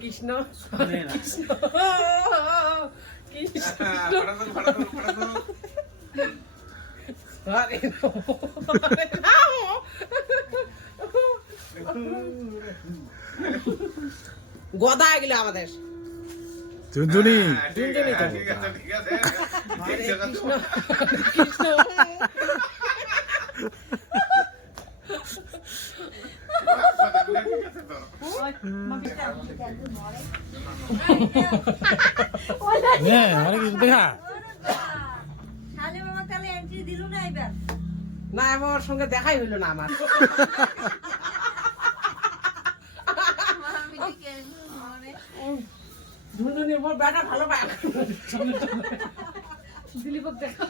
কৃষ্ণ গদা এগুলো আমাদের ঝুনঝুনি অনেক কিছু দেখা না আমার সঙ্গে দেখাই হইলো না আমার ঝুনঝুনির বেটা ভালো পায় দিলীপ দেখা